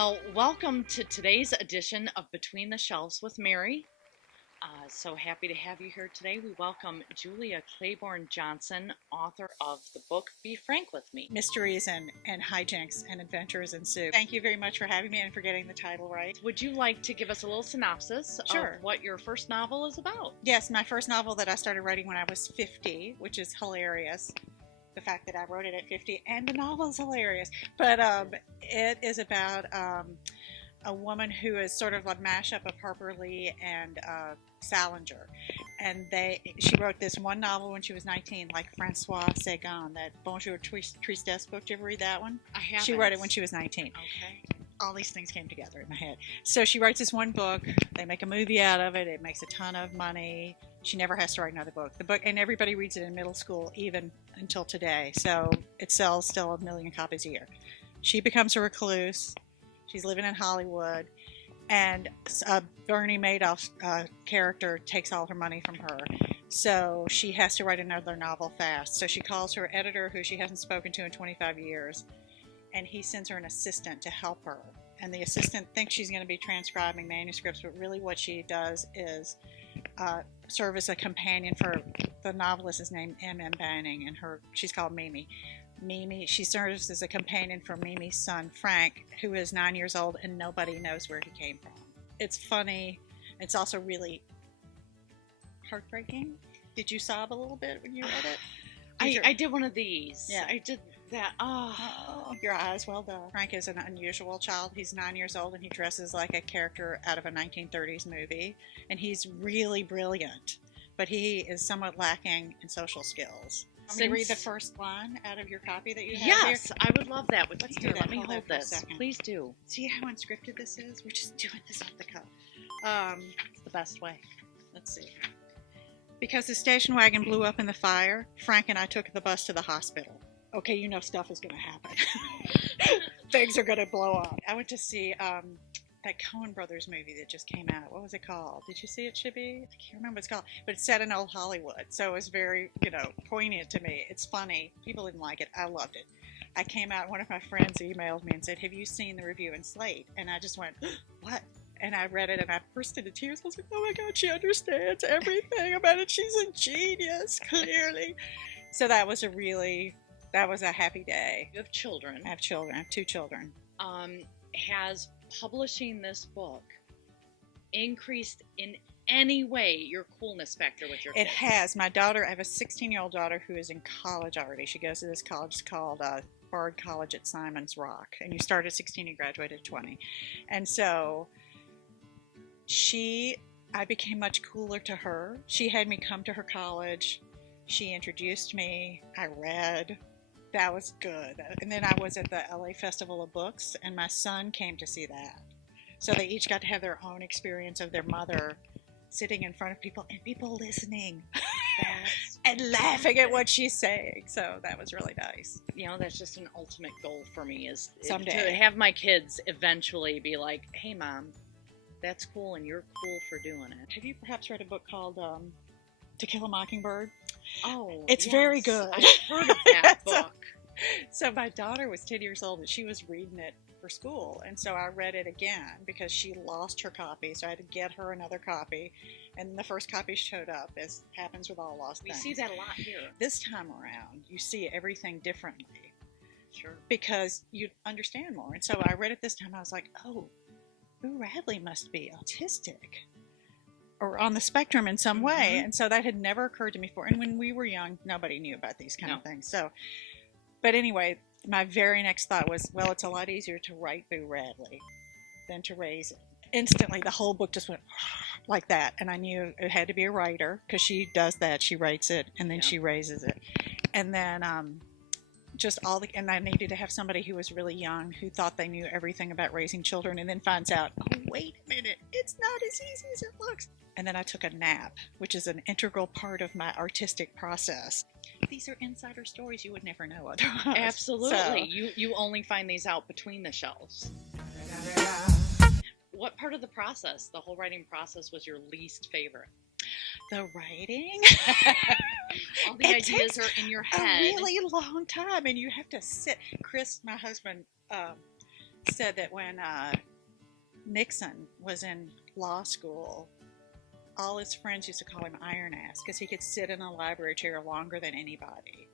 Well, welcome to today's edition of Between the Shelves with Mary. So happy to have you here today. We welcome Julia Claiborne Johnson, author of the book Be Frank with Me. Mysteries and hijinks and adventures ensue. Thank you very much for having me and for getting the title right. Would you like to give us a little synopsis Sure. of what your first novel is about? Yes, my first novel that I started writing when I was 50, which is hilarious. The fact that I wrote it at 50 and the novel is hilarious. But it is about a woman who is sort of a mashup of Harper Lee and Salinger. And she wrote this one novel when she was 19, like Francois Sagan, that Bonjour Tristesse book. Did you ever read that one? I haven't. She wrote it when she was 19. Okay. All these things came together in my head. So she writes this one book. They make a movie out of it. It makes a ton of money. She never has to write another book. The book, and everybody reads it in middle school, even until today. So it sells still 1 million copies a year. She becomes a recluse. She's living in Hollywood, and Bernie Madoff's character takes all her money from her. So she has to write another novel fast. So she calls her editor, who she hasn't spoken to in 25 years, and he sends her an assistant to help her. And the assistant thinks she's going to be transcribing manuscripts, but really what she does is serve as a companion for the novelist is named M.M. Banning, and she's called Mimi. She serves as a companion for Mimi's son, Frank, who is 9 years old, and nobody knows where he came from. It's funny. It's also really heartbreaking. Did you sob a little bit when you read it? I did one of these. Yeah. I did that. Oh, your eyes, well done. Frank is an unusual child. He's 9 years old, and he dresses like a character out of a 1930s movie. And he's really brilliant, but he is somewhat lacking in social skills. Want me to read the first line out of your copy that you have here? Yes, I would love that. Let's Here, do that. let me Hold hold that for a this. second. Please do. See how unscripted this is? We're just doing this off the cuff. It's the best way. Let's see. Because the station wagon blew up in the fire, Frank and I took the bus to the hospital. Okay, you know stuff is going to happen. Things are going to blow up. I went to see that Coen Brothers movie that just came out. What was it called? Did you see it, Chibi? I can't remember what it's called. But it's set in old Hollywood, so it was very, poignant to me. It's funny. People didn't like it. I loved it. I came out, one of my friends emailed me and said, "Have you seen the review in Slate?" And I just went, "What?" And I read it and I burst into tears. I was like, "Oh my God, she understands everything about it. She's a genius, clearly." So that was a happy day. You have children. I have children. I have 2 children. Has publishing this book increased in any way your coolness factor with your It kids? has. My daughter, I have a 16-year-old daughter who is in college already. She goes to this college. It's called Bard College at Simon's Rock. And you start at 16, you graduate at 20. And so I became much cooler to her. She had me come to her college. She introduced me. I read. That was good. And then I was at the LA Festival of Books, and my son came to see that. So they each got to have their own experience of their mother sitting in front of people and people listening and laughing at what she's saying. So that was really nice. That's just an ultimate goal for me is Someday. to have my kids eventually be like, "Hey, Mom, that's cool, and you're cool for doing it." Have you perhaps read a book called To Kill a Mockingbird? Oh, It's very good. I've heard of that book. So my daughter was 10 years old and she was reading it for school. And so I read it again because she lost her copy. So I had to get her another copy. And the first copy showed up, as happens with all lost We things. see that a lot here. This time around, you see everything differently Sure. because you understand more. And so I read it this time. I was like, oh, Boo Radley must be autistic or on the spectrum in some way. Mhm. And so that had never occurred to me before. And when we were young, nobody knew about these kind of things. So, but anyway, my very next thought was, well, it's a lot easier to write Boo Radley than to raise it. Instantly, the whole book just went like that. And I knew it had to be a writer because she does that. She writes it and then she raises it. And then and I needed to have somebody who was really young, who thought they knew everything about raising children, and then finds out, oh, wait a minute, it's not as easy as it looks. And then I took a nap, which is an integral part of my artistic process. These are insider stories you would never know otherwise. Absolutely. You only find these out between the shelves. What part of the process, the whole writing process, was your least favorite? The writing? All the ideas are in your head. A really long time, and you have to sit. Chris, my husband, said that when Nixon was in law school, all his friends used to call him Iron Ass because he could sit in a library chair longer than anybody.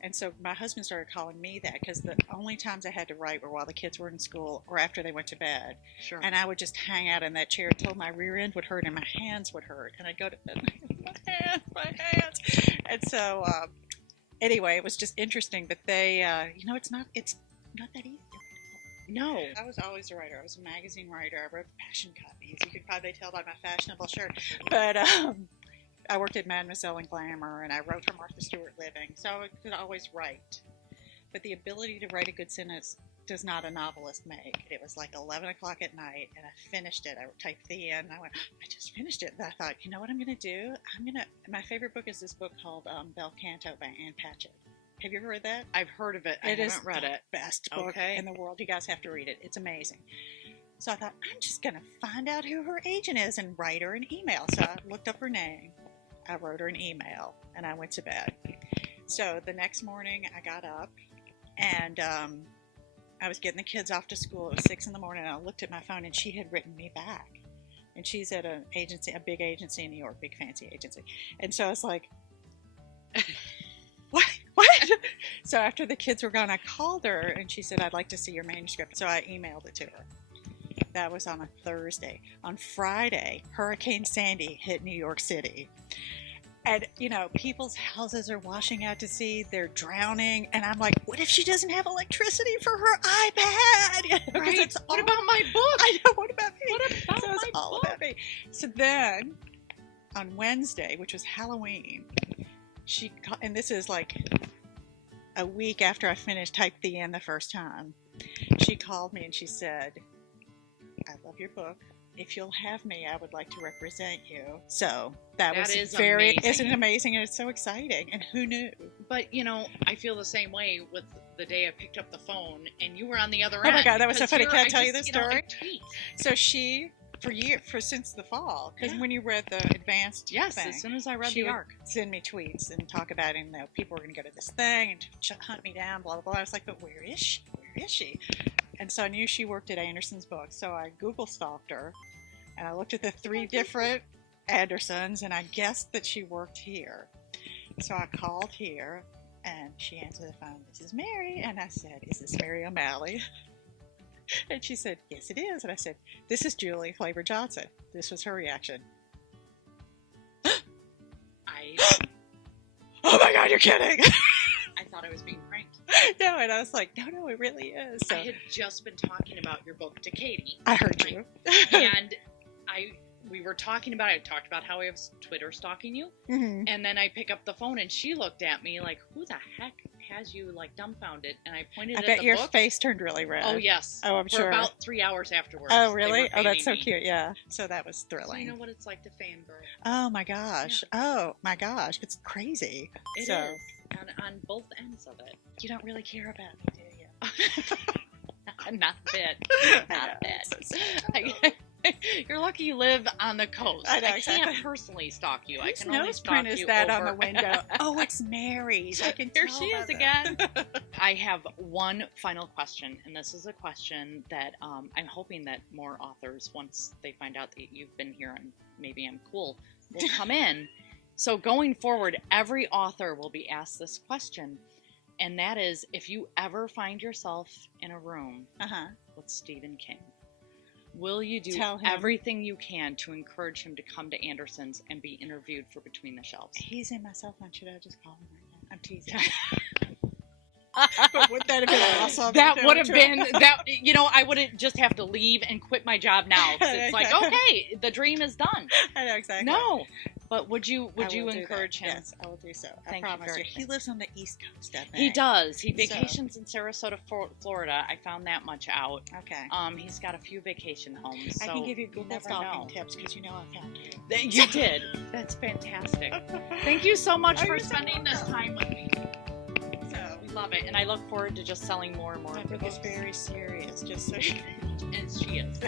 And so my husband started calling me that because the only times I had to write were while the kids were in school or after they went to bed. Sure. And I would just hang out in that chair until my rear end would hurt and my hands would hurt. And I'd go to bed, my hands. And so, anyway, it was just interesting. But they, it's not that easy. No. I was always a writer. I was a magazine writer. I wrote fashion copies. You could probably tell by my fashionable shirt. But I worked at Mademoiselle and Glamour, and I wrote for Martha Stewart Living, so I could always write. But the ability to write a good sentence does not a novelist make. It was like 11 o'clock at night, and I finished it. I typed the end, and I went, I just finished it. And I thought, you know what I'm going to do? My favorite book is this book called Bel Canto by Ann Patchett. Have you ever read that? I've heard of it. I haven't read it. Best book in the world. You guys have to read it. It's amazing. So I thought, I'm just going to find out who her agent is and write her an email. So I looked up her name. I wrote her an email, and I went to bed. So the next morning, I got up, and I was getting the kids off to school. It was 6 in the morning, and I looked at my phone, and she had written me back. And she's at an agency, a big agency in New York, big fancy agency. And so I was like, what? So after the kids were gone, I called her, and she said, I'd like to see your manuscript. So I emailed it to her. That was on a Thursday. On Friday, Hurricane Sandy hit New York City. And, people's houses are washing out to sea. They're drowning. And I'm like, what if she doesn't have electricity for her iPad? Right. What about my book? I know. What about me? What about so it's my all book? about me. So then, on Wednesday, which was Halloween, and this is like a week after I finished Type the End the first time, she called me and she said, I love your book. If you'll have me, I would like to represent you. So that was amazing. Isn't it amazing? And it's so exciting. And who knew? But, I feel the same way with the day I picked up the phone and you were on the other end. end. Oh my God, that was so funny. Can I tell you this story? I So she, since the fall, because when you read the advanced thing, as soon as I read the arc, send me tweets and talk about it. People were going to go to this thing and hunt me down, blah, blah, blah. I was like, but where is she? Where is she? And so I knew she worked at Anderson's book. So I Google stalked her, and I looked at the 3 different Andersons, and I guessed that she worked here. So I called here, and she answered the phone. This is Mary. And I said, is this Mary O'Malley? And she said, yes, it is. And I said, this is Julie Claiborne Johnson. This was her reaction. Oh my God, you're kidding. I thought I was being pranked. No, and I was like, no, it really is. So I had just been talking about your book to Katie. I heard you. And we were talking about it. I talked about how I was Twitter stalking you. Mm-hmm. And then I pick up the phone and she looked at me like, who the heck has you dumbfounded? And I pointed at the book. I bet your face turned really red. Oh, yes. Oh, I'm For sure. about 3 hours afterwards. Oh, really? Oh, that's so me. cute. Yeah. So that was thrilling. So you know what it's like to fangirl. Oh, my gosh. Yeah. Oh, my gosh. It's crazy. It is. On both ends of it. You don't really care about me, do you? Not a bit. Not a bit. You're lucky you live on the coast. I know, I can't personally stalk you. Whose I can only stalk nose print you is that over. on the window? Oh, it's Mary's. I can tell. Here she is again. I have one final question, and this is a question that I'm hoping that more authors, once they find out that you've been here and maybe I'm cool, will come in. So going forward, every author will be asked this question, and that is, if you ever find yourself in a room with Stephen King, will you do everything you can to encourage him to come to Anderson's and be interviewed for Between the Shelves? He's in my cell phone. Should I just call him right now? I'm teasing. But would that have been awesome? That would have been that. I wouldn't just have to leave and quit my job now. 'Cause it's like, okay, the dream is done. I know exactly. No, but would you encourage him? Yes, I will do so. I Thank promise you. He lives on the East Coast, I think. He does. He vacations in Sarasota, Florida. I found that much out. Okay. He's got a few vacation homes. I so can give you Google stalking know. tips because I found you. You did. That's fantastic. Thank you so much for spending this time with me. We love it, and I look forward to just selling more and more. My book is very serious, just so and she is.